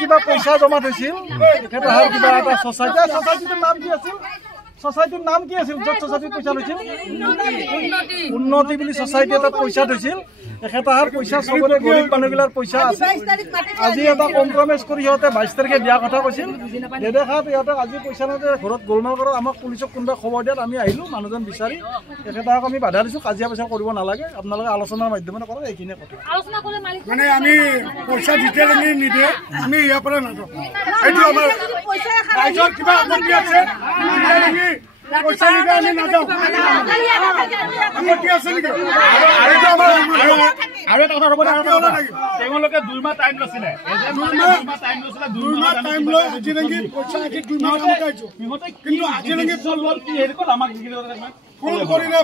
কিবা পইচা জমা থৈছিল কিবা এটা সোসাইটিৰ নাম কি আছিল সোসাইটিৰ নাম কি আছিল য'ত সোসাইটিৰ পইচা লৈছিল উন্নতি বুলি সোসাইটি এটা পইচা থৈছিল এখেতাহাৰ পইচা সবৰে গৰীব মানুহগিলাৰ পইচা আছে আজি এটা কম্প্ৰমাইজ কৰি সিহঁতে 22 তাৰিখে দিয়া কথা কৈছিল নেদেখাত ইহঁতক আজি পইচা নদে ঘৰত গোলমাল কৰক আমাক পুলিচক কোনোবা খবৰ দিয়াত আমি আহিলোঁ মানুহজন বিচাৰি এখেতাক আমি বাধা দিছোঁ কাজিয়া পেচাল কৰিব নালাগে আপোনালোকে আলোচনাৰ মাধ্যমেৰে কৰক এইখিনিয়ে কথা মানে আমি পইচা ডিটেইল নিদিয়ে আমি ইয়াৰ পৰা নাযাওঁ এইটো আমাৰ ৰাইজৰ কিবা আপত্তি আছে পইচা নিদিয়ে আমি নাযাওঁ আপত্তি আছে নেকি আৰু এটা কথা ৰ'ব তেওঁলোকে 2 মাহ টাইম লৈছিলে 2 মাহ টাইম লৈ আজিলৈকে পইচা 2 মাহ কাম কৰিছোঁ কিন্তু আজিলৈকে কি হেৰি ক'ত আমাক ফোন কৰিলে